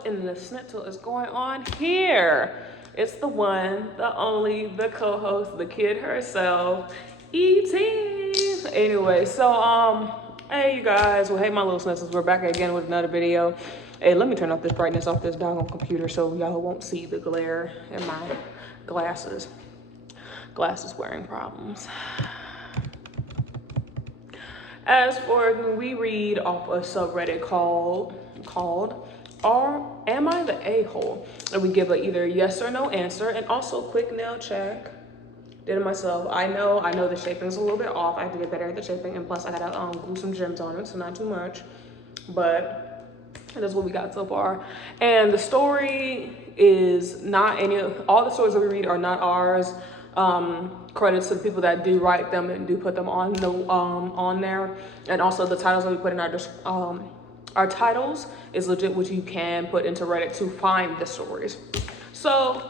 what in the snitzel is going on here? It's the one, the only, the co-host, the kid herself, E.T. Anyway, so hey you guys, well hey my little snizzles, we're back again with another video. Hey, let me turn off this brightness off this doggone computer so y'all won't see the glare in my glasses. Glasses wearing problems. As for we read off a subreddit called Am I the A-hole? And we give either yes or no answer, and also quick nail check. Did it myself. I know the shaping is a little bit off. I have to get better at the shaping, and plus I gotta glue some gems on it, so not too much. But that's what we got so far. And the story is not any, all the stories that we read are not ours. Credits to the people that do write them and do put them on the on there. And also the titles that we put in our titles is legit, which you can put into Reddit to find the stories. So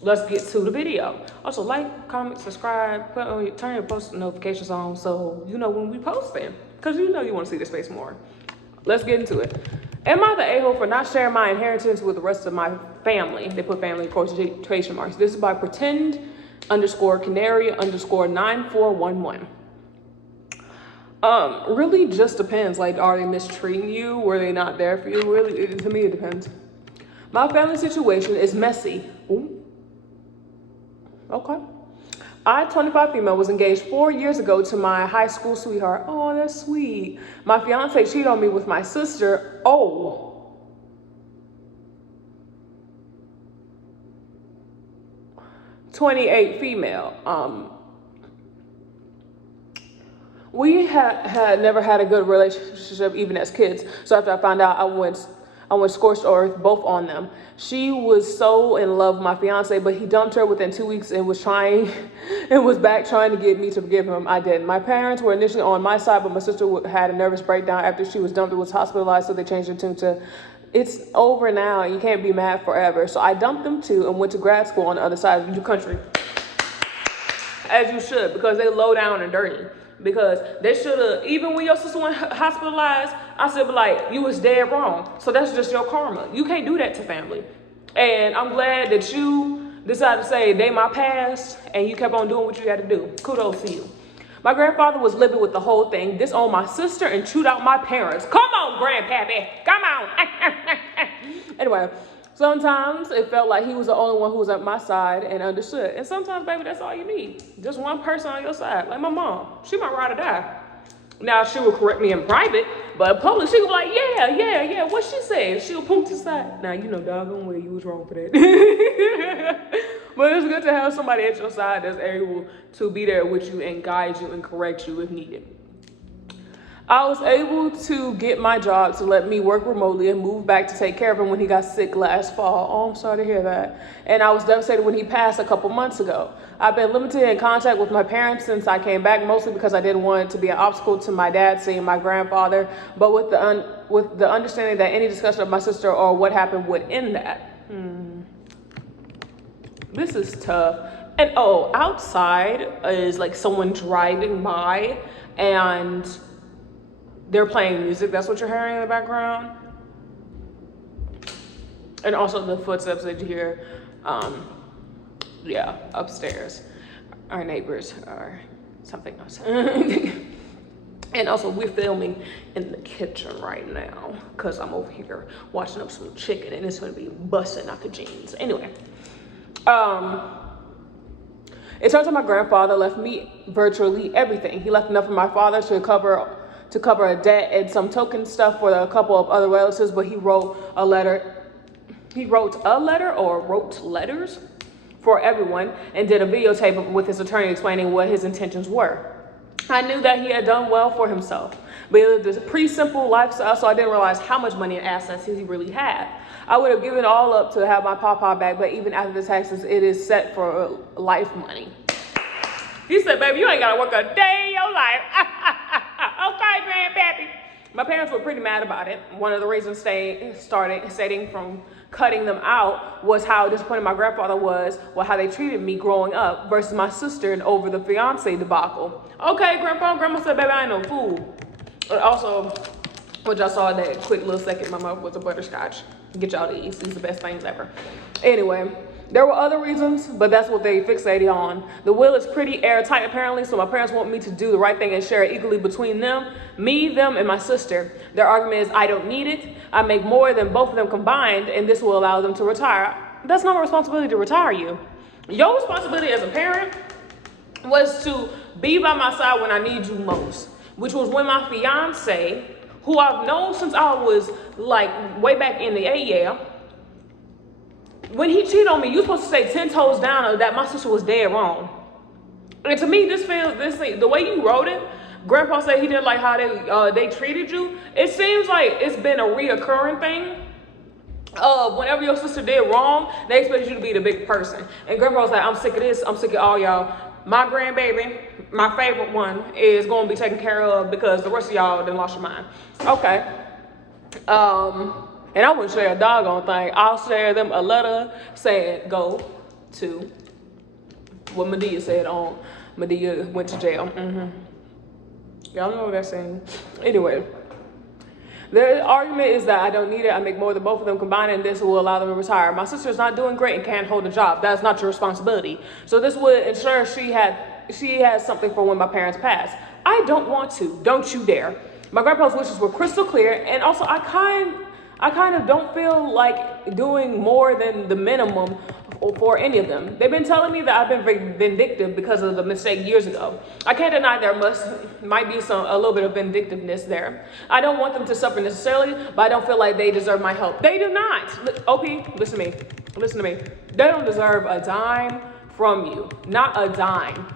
let's get to the video. Also like, comment, subscribe, turn your post notifications on so you know when we post them, because you know you want to see this face more. Let's get into it. Am I the a-hole for not sharing my inheritance with the rest of my family? They put family in quotation marks. This is by pretend_canary_9411. Really just depends. Like, are they mistreating you? Were they not there for you? Really, to me, it depends. My family situation is messy. Ooh. Okay. I, 25 female, was engaged 4 years ago to my high school sweetheart. Oh, that's sweet. My fiance cheated on me with my sister. Oh. 28 female. We had never had a good relationship even as kids. So after I found out, I went scorched earth both on them. She was so in love with my fiance, but he dumped her within 2 weeks and was back trying to get me to forgive him. I didn't. My parents were initially on my side, but my sister had a nervous breakdown after she was dumped and was hospitalized, so they changed their tune to, it's over now, you can't be mad forever. So I dumped them too and went to grad school on the other side of the country. As you should, because they low down and dirty. Because they should have, even when your sister went hospitalized, I said, but like, you was dead wrong. So that's just your karma. You can't do that to family. And I'm glad that you decided to say, they my past, and you kept on doing what you had to do. Kudos to you. My grandfather was living with the whole thing, disowned my sister and chewed out my parents. Come on, grandpappy, come on. Anyway, sometimes it felt like he was the only one who was at my side and understood. And sometimes, baby, that's all you need. Just one person on your side. Like my mom, she might ride or die. Now, she will correct me in private, but in public, she will be like, yeah, what she said. She'll point to the side. Now, you know, doggone well, you was wrong for that. But it's good to have somebody at your side that's able to be there with you and guide you and correct you if needed. I was able to get my job to let me work remotely and move back to take care of him when he got sick last fall. Oh, I'm sorry to hear that. And I was devastated when he passed a couple months ago. I've been limited in contact with my parents since I came back, mostly because I didn't want it to be an obstacle to my dad seeing my grandfather, but with the understanding that any discussion of my sister or what happened would end that. This is tough. And oh, outside is like someone driving by and they're playing music. That's what you're hearing in the background. And also the footsteps that you hear, yeah, upstairs. Our neighbors are something else. And also we're filming in the kitchen right now because I'm over here watching up some chicken and it's gonna be busting out the jeans. Anyway, it turns out my grandfather left me virtually everything. He left enough for my father to cover a debt and some token stuff for a couple of other relatives, but he wrote letters for everyone and did a videotape with his attorney explaining what his intentions were. I knew that he had done well for himself, but he lived a pretty simple lifestyle, so I didn't realize how much money and assets he really had. I would have given all up to have my papa back, but even after the taxes, it is set for life money. He said, baby, you ain't gotta work a day in your life. Okay, grandpappy. My parents were pretty mad about it. One of the reasons stating from cutting them out was how disappointed my grandfather was with how they treated me growing up versus my sister and over the fiance debacle. Okay, grandpa and grandma said, baby, I ain't no fool. Also, which I saw that quick little second. My mouth was a butterscotch. Get y'all these. These are the best things ever. Anyway, there were other reasons, but that's what they fixated on. The will is pretty airtight, apparently, so my parents want me to do the right thing and share it equally between them, me, them, and my sister. Their argument is I don't need it. I make more than both of them combined, and this will allow them to retire. That's not my responsibility to retire you. Your responsibility as a parent was to be by my side when I need you most, which was when my fiance, who I've known since I was like way back in the AITA, when he cheated on me, you're supposed to say 10 toes down that my sister was dead wrong. And to me, this thing, the way you wrote it, Grandpa said he didn't like how they treated you. It seems like it's been a reoccurring thing. Whenever your sister did wrong, they expect you to be the big person. And Grandpa was like, I'm sick of this. I'm sick of all y'all. My grandbaby, my favorite one, is going to be taken care of because the rest of y'all done lost your mind. Okay. And I wouldn't share a doggone thing. I'll share them a letter saying, go to what Medea said on Medea went to jail. Y'all know what that's saying. Anyway, their argument is that I don't need it. I make more than both of them combined, and this will allow them to retire. My sister's not doing great and can't hold a job. That's not your responsibility. So this would ensure she has something for when my parents pass. I don't want to. Don't you dare. My grandpa's wishes were crystal clear, and also I kind of don't feel like doing more than the minimum for any of them. They've been telling me that I've been vindictive because of the mistake years ago. I can't deny there might be a little bit of vindictiveness there. I don't want them to suffer necessarily, but I don't feel like they deserve my help. They do not. OP, listen to me. They don't deserve a dime from you, not a dime.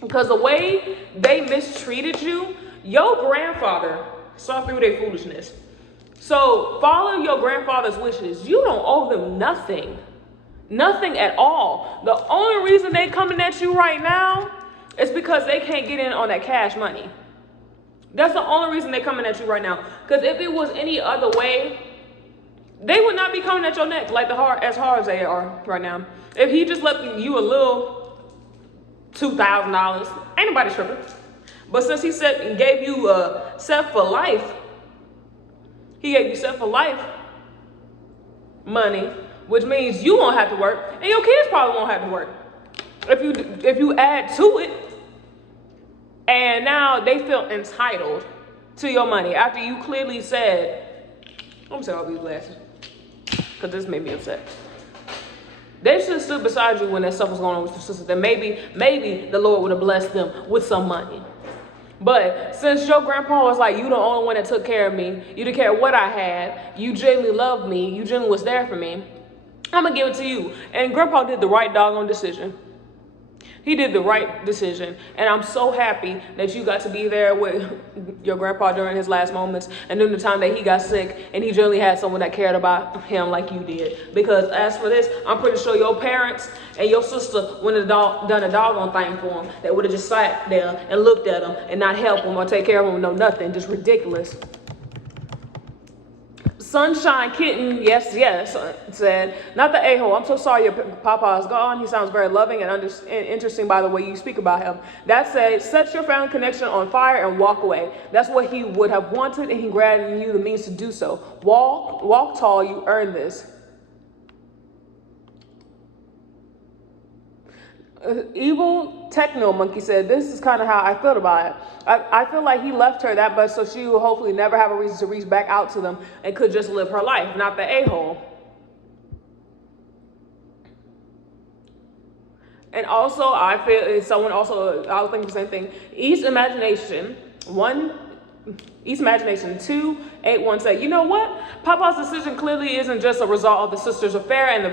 Because the way they mistreated you, your grandfather saw through their foolishness. So follow your grandfather's wishes. You don't owe them nothing. Nothing at all. The only reason they coming at you right now is because they can't get in on that cash money. That's the only reason they coming at you right now. Because if it was any other way, they would not be coming at your neck like as hard as they are right now. If he just left you a little $2,000, ain't nobody tripping. But since he said and gave you a set for life, he gave you set for life money, which means you won't have to work, and your kids probably won't have to work. If you add to it, and now they feel entitled to your money after you clearly said, I'm sorry, all these glasses, because this made me upset. They should have stood beside you when that stuff was going on with your sister. Then maybe the Lord would have blessed them with some money. But since your grandpa was like, you the only one that took care of me, you didn't care what I had, you genuinely loved me, you genuinely was there for me, I'm gonna give it to you. And grandpa did the right doggone decision. He did the right decision. And I'm so happy that you got to be there with your grandpa during his last moments and during the time that he got sick and he generally had someone that cared about him like you did. Because as for this, I'm pretty sure your parents and your sister wouldn't have done a doggone thing for him. They would have just sat there and looked at him and not help him or take care of him, no nothing. Just ridiculous. Sunshine Kitten, yes, said, not the a-hole. I'm so sorry your papa is gone. He sounds very loving and interesting by the way you speak about him. That said, set your family connection on fire and walk away. That's what he would have wanted, and he granted you the means to do so. Walk tall, you earn this. Evil Techno Monkey said, this is kind of how I felt about it. I feel like he left her that much so she will hopefully never have a reason to reach back out to them and could just live her life, not the a-hole. And also, I feel someone also, I was thinking the same thing. East Imagination 281 said, you know what? Papa's decision clearly isn't just a result of the sisters' affair and the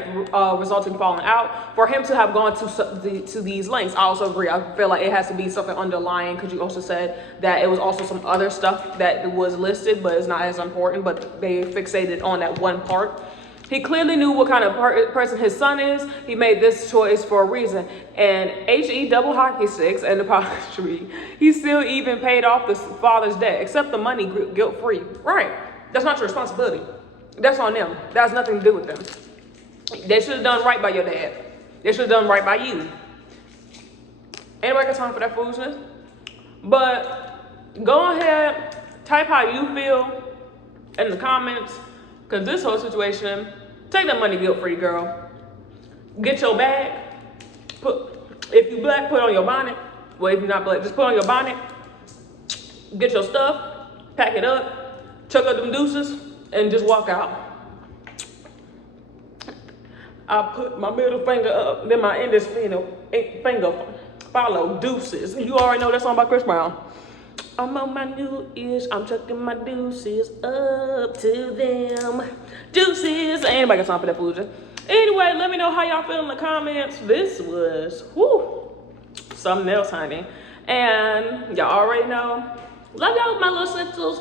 resulting falling out. For him to have gone to these lengths, I also agree. I feel like it has to be something underlying, because you also said that it was also some other stuff that was listed, but it's not as important, but they fixated on that one part. He clearly knew what kind of person his son is. He made this choice for a reason. And HE double hockey sticks and apostrophe. He still even paid off the father's debt, except the money guilt-free. Right. That's not your responsibility. That's on them. That has nothing to do with them. They should have done right by your dad. They should have done right by you. Anybody got time for that foolishness? But go ahead, type how you feel in the comments, because this whole situation, take that money guilt-free, girl. Get your bag. If you black, put on your bonnet. Well, if you're not black, just put on your bonnet. Get your stuff, pack it up, chuck up them deuces, and just walk out. I put my middle finger up, then my index finger follow deuces. You already know that song by Chris Brown. I'm on my new ish, I'm chucking my deuces up to them. Deuces. Ain't nobody got time for that foolishness. Anyway, let me know how y'all feel in the comments. This was, something else, honey. And y'all already know. Love y'all, my little sisters.